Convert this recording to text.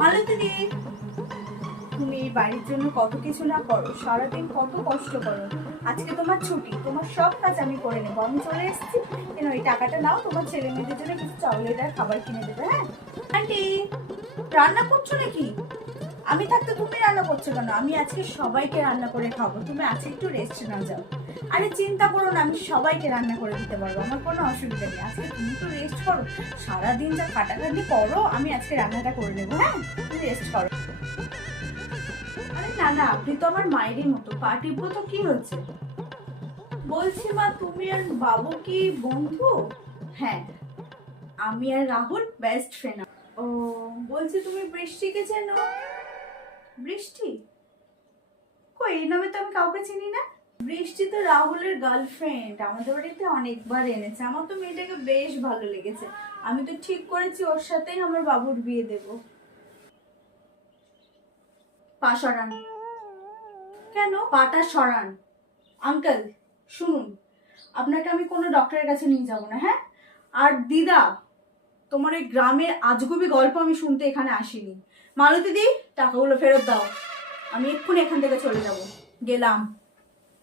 মালতী দি, তুমি এই বাড়ির জন্য কত কিছু না করো, সারাদিন কত কষ্ট করো। আজকে তোমার ছুটি, তোমার সব কাজ আমি করে নেবো। আমি চলে এসেছি, কেন এই টাকাটা নাও, তোমার ছেলে মেয়েদের জন্য কিছু চাউলের আর খাবার কিনে দেবে। হ্যাঁ আন্টি, রান্না করছো নাকি? আমি থাকতে তুমি রান্না করছো কেন? আমি আজকে সবাইকে রান্না করে খাবো, তুমি আজকে একটু রেস্ট না যাও। আরে চিন্তা করো না, আমি সবাইকে রান্না করে দিতে পারবো, আমার কোনো অসুবিধা নেই। আজকে তুমি তো রেস্ট করো, সারাদিন যা খাটাখাটি করো, আমি আজকে রান্নাটা করে নেবো। হ্যাঁ তুমি রেস্ট করো। আরে না না, আপনি তো আমার মায়েরই মতো, পা টিপবো তো কি হচ্ছে। বলছি মা, তুমি আর বাবু কি বন্ধু? হ্যাঁ, আমি আর রাহুল বেস্ট ফ্রেন্ড। ও, বলছি তুমি বৃষ্টিকে চেনো? বৃষ্টি? কই, এই নামে তো আমি কাউকে চিনি না। বৃষ্টি তো রাহুলের গার্লফ্রেন্ড, আমাদের বাড়িতে অনেকবার এনেছে। আমার তো মেয়েটাকে বেশ ভালো লেগেছে, আমি তো ঠিক করেছি ওর সাথেই আমার বাবুর বিয়ে দেব। পা সরান। কেন পাটা সরান? আঙ্কেল শুনুন, আপনাকে আমি কোনো ডক্টরের কাছে নিয়ে যাব না। হ্যাঁ, আর দিদা, তোমার এই গ্রামের আজগুবি গল্প আমি শুনতে এখানে আসিনি। মালতী দি, টাকাগুলো ফেরত দাও, আমি এক্ষুনি এখান থেকে চলে যাব। গেলাম।